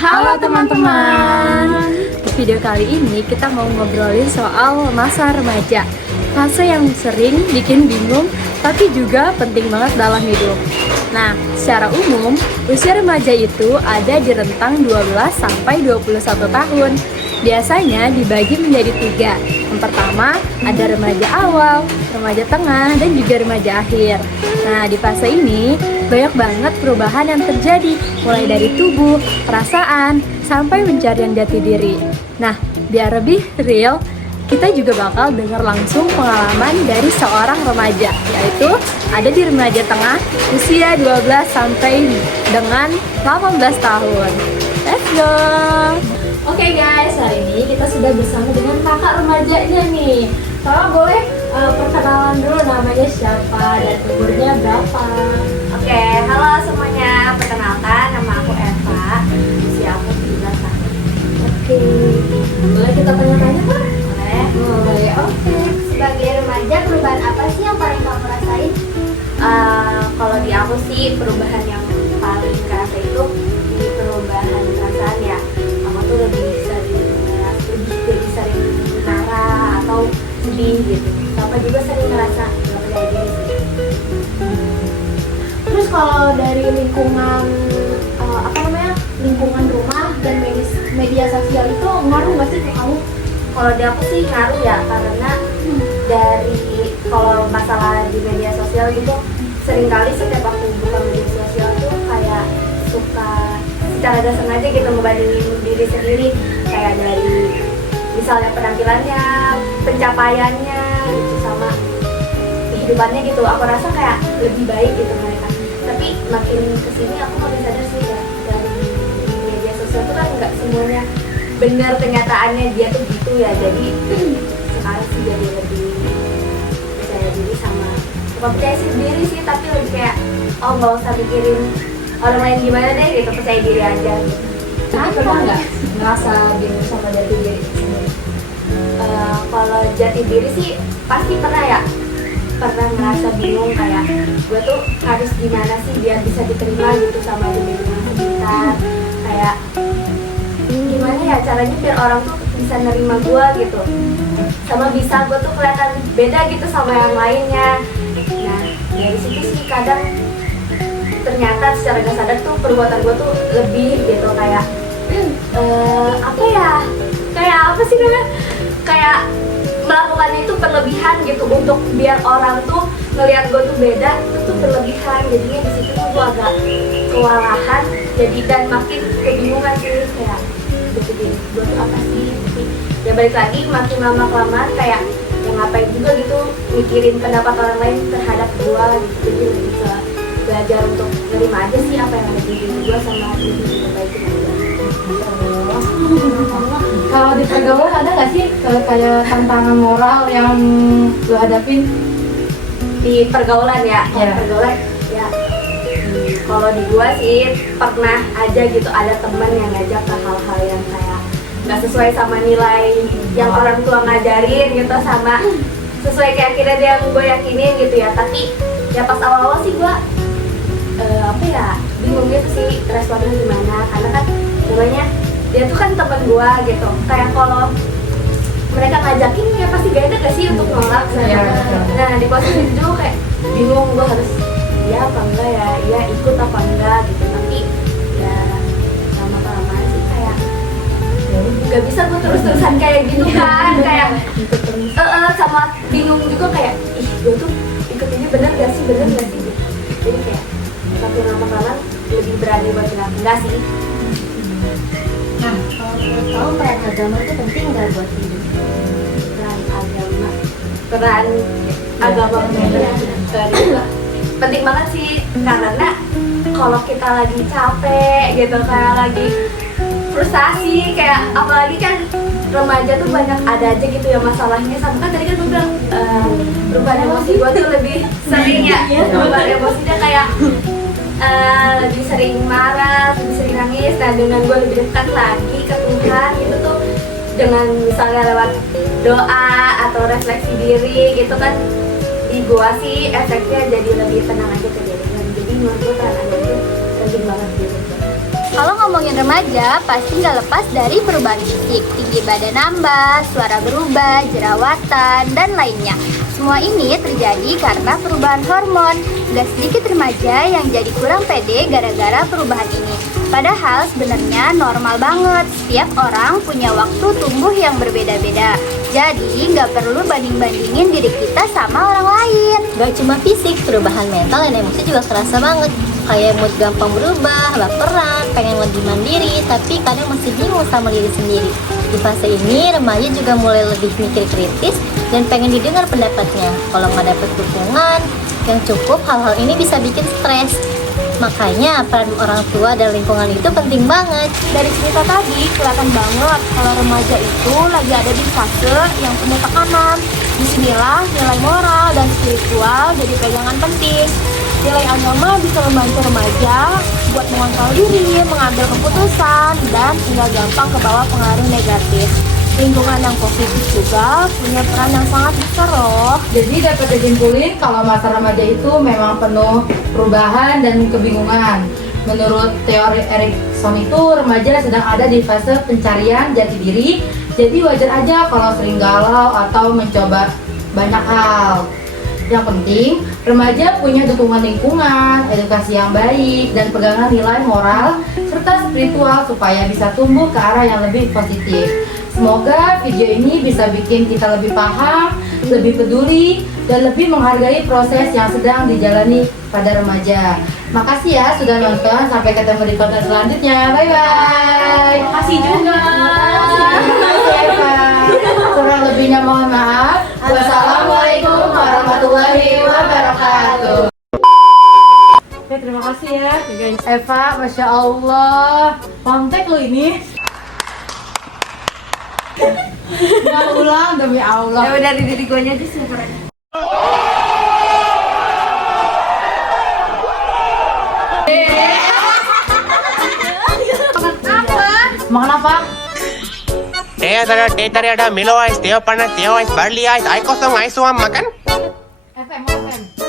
Halo teman-teman. Di video kali ini kita mau ngobrolin soal masa remaja. Fase yang sering bikin bingung tapi juga penting banget dalam hidup. Nah, secara umum, usia remaja itu ada di rentang 12 sampai 21 tahun. Biasanya dibagi menjadi 3. Yang pertama, ada remaja awal, remaja tengah, dan juga remaja akhir. Nah, di fase ini banyak banget perubahan yang terjadi, mulai dari tubuh, perasaan, sampai pencarian jati diri. Nah, biar lebih real, kita juga bakal dengar langsung pengalaman dari seorang remaja, yaitu ada di remaja tengah, usia 12 sampai dengan 18 tahun. Let's go! Oke guys, hari ini kita sudah bersama dengan kakak remajanya nih. Kakak boleh perkenalan dulu, namanya siapa dan umurnya berapa? Oke, halo semuanya. Perkenalkan, nama aku Eva. Usia aku 17 tahun. Oke, boleh kita tanya-tanya Pak? Boleh. Boleh, oke. Sebagai remaja, perubahan apa sih yang paling kamu rasain? Kalau di aku sih, perubahan yang paling kerasa itu di perubahan perasaan ya. Aku tuh lebih jadi sering marah atau sedih gitu. Sama juga sering ngerasa gak percaya diri sih. Terus kalau dari lingkungan lingkungan rumah dan media sosial itu ngaruh nggak sih ke kamu? Kalau di aku sih ngaruh ya, karena dari kalau masalah di media sosial gitu seringkali setiap aku buka media sosial tuh kayak suka secara gak sengaja gitu ngebandingin diri sendiri, kayak dari misalnya penampilannya, pencapaiannya gitu, sama kehidupannya gitu. Aku rasa kayak lebih baik gitu mereka. Tapi makin kesini aku makin sadar sih ya, dari media sosial tuh kan nggak semuanya benar kenyataannya dia tuh gitu ya. Jadi sekarang sih jadi lebih percaya diri sama, bukan percaya diri sih, tapi lebih kayak oh nggak usah mikirin orang lain gimana deh gitu, percaya diri aja gitu. Pernah nggak ngerasa bingung sama jati diri sendiri? Kalau jati diri sih pasti pernah ya, pernah ngerasa bingung kayak gue tuh harus gimana sih biar bisa diterima gitu sama dunia sekitar, kayak gimana ya caranya biar orang tuh bisa nerima gue gitu, sama bisa gue tuh kelihatan beda gitu sama yang lainnya. Nah dari situ sih kadang ternyata secara gak sadar tuh perbuatan gue tuh lebih gitu, kayak apa sih namanya, kayak melakukannya itu berlebihan gitu untuk biar orang tuh ngelihat gue tuh beda, itu tuh berlebihan. Jadinya di situ tuh gue agak kewalahan, jadi dan makin kebingungan sih, kayak gitu deh gue tuh apa sih. Tapi ya balik lagi, makin lama kelamaan kayak ya ngapain juga gitu mikirin pendapat orang lain terhadap gue gitu. Jadi lebih ke belajar untuk nerima aja sih apa yang ada di diri gue sama diri diperbaikin aja. Kalau di pergaulan ada nggak sih kayak tantangan moral yang lo hadapin? Di pergaulan ya, Ya. pergaulan ya. Kalau di gua sih pernah aja gitu ada temen yang ngajak ke hal-hal yang kayak nggak sesuai sama nilai yang orang tua ngajarin gitu, sama sesuai keyakinan yang gue yakinin gitu ya. Tapi ya pas awal-awal sih gua bingung gitu sih responnya gimana, karena kan namanya dia tuh kan temen gua gitu, kayak kalau mereka ngajakin ya pasti gak enak gak sih untuk nolak. Nah di posisi itu kayak bingung gue harus iya apa enggak ya, iya ikut apa enggak gitu. Tapi ya lama kelamaan sih kayak gak bisa gue terus-terusan kayak gitu kan, kayak sama bingung juga kayak ih gue tuh ikut ini bener gak sih gitu. Jadi kayak makin lama kelamaan lebih berani buat bilang enggak sih. Nah, kalau menurut kamu peran agama itu penting nggak buat hidup? Peran agama penting banget sih, karena kalau kita lagi capek gitu, kayak lagi frustasi, kayak apalagi kan remaja tuh banyak ada aja gitu ya masalahnya. Sama kan tadi kan gue bilang perubahan emosi gue tuh lebih sering ya, perubahan emosinya kayak lebih sering marah, lebih sering nangis. Nah dengan gue lebih dekat lagi ke Tuhan gitu tuh, dengan misalnya lewat doa atau refleksi diri gitu kan, di gua sih efeknya jadi lebih tenang aja ke diri. Jadi menurut gue peran agama itu penting banget gitu. Kalau ngomongin remaja, pasti nggak lepas dari perubahan fisik. Tinggi badan nambah, suara berubah, jerawatan, dan lainnya. Semua ini terjadi karena perubahan hormon. Gak sedikit remaja yang jadi kurang pede gara-gara perubahan ini. Padahal sebenarnya normal banget. Setiap orang punya waktu tumbuh yang berbeda-beda. Jadi nggak perlu banding-bandingin diri kita sama orang lain. Gak cuma fisik, perubahan mental dan emosi juga kerasa banget. Kayak mood gampang berubah, baperan, pengen lebih mandiri, tapi kadang masih bingung sama diri sendiri. Di fase ini, remaja juga mulai lebih mikir kritis dan pengen didengar pendapatnya. Kalau nggak dapet dukungan yang cukup, hal-hal ini bisa bikin stres. Makanya peran orang tua dan lingkungan itu penting banget. Dari cerita tadi kelihatan banget kalau remaja itu lagi ada di fase yang penuh tekanan. Disinilah nilai moral dan spiritual jadi pegangan penting. Nilai agama bisa membantu remaja buat mengontrol diri, mengambil keputusan, dan nggak gampang kebawa pengaruh negatif. Lingkungan yang positif juga punya peran yang sangat besar loh. Jadi dapat disimpulin kalau masa remaja itu memang penuh perubahan dan kebingungan. Menurut teori Erikson itu remaja sedang ada di fase pencarian jati diri. Jadi wajar aja kalau sering galau atau mencoba banyak hal. Yang penting, remaja punya dukungan lingkungan, edukasi yang baik, dan pegangan nilai moral serta spiritual supaya bisa tumbuh ke arah yang lebih positif. Semoga video ini bisa bikin kita lebih paham, lebih peduli, dan lebih menghargai proses yang sedang dijalani pada remaja. Makasih ya sudah nonton, sampai ketemu di konten selanjutnya. Bye-bye. Makasih juga. Makasih Eva. Kurang lebihnya mohon maaf. Wassalamualaikum warahmatullahi wabarakatuh. Oke, terima kasih ya Eva, Masya Allah. Kontek lo ini. Nggak ulang demi Allah. Ya udah, dari diri gue aja sih sebenarnya. Makan apa? Teh tadi ada Milo Ice, Teo panas, Teo Ice, Barley Ice, Aiko song, Ice makan? FM.